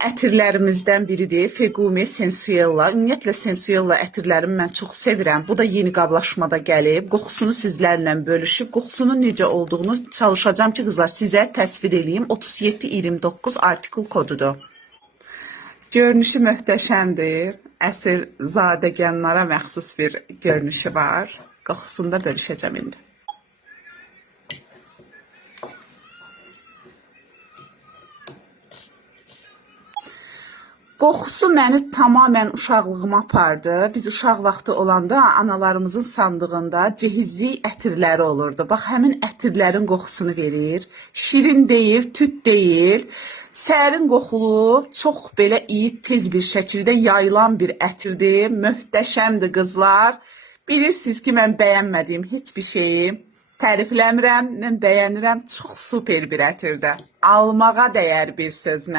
Ətirlərimizdən biridir. Fegume Sensuella. Ümumiyyətlə Sensuella ətirlərimi mən çox sevirəm. Bu da yeni qablaşmada gəlib. Qoxusunu sizlərlə bölüşüb, qoxusunun necə olduğunu çalışacağım ki, qızlar sizə təsvir edeyim. 3729 artikul kodudur. Görünüşü möhtəşəmdir. Əsl zadəganlara məxsus bir görünüşü var. Qoxusunda bölüşəcəm indi. Qoxusu məni tamamən uşaqlığıma apardı. Biz uşaq vaxtı olanda analarımızın sandığında cehizli ətirləri olurdu. Bax, həmin ətirlərin qoxusunu verir. Şirin deyil, tüt deyil. Sərin qoxulu, çox belə iyi, tez bir şəkildə yayılan bir ətirdir. Möhtəşəmdir qızlar. Bilirsiniz ki, mən bəyənmədiyim heç bir şeyi tərifləmirəm. Mən bəyənirəm. Çox super bir ətirdir. Almağa dəyər bir söz.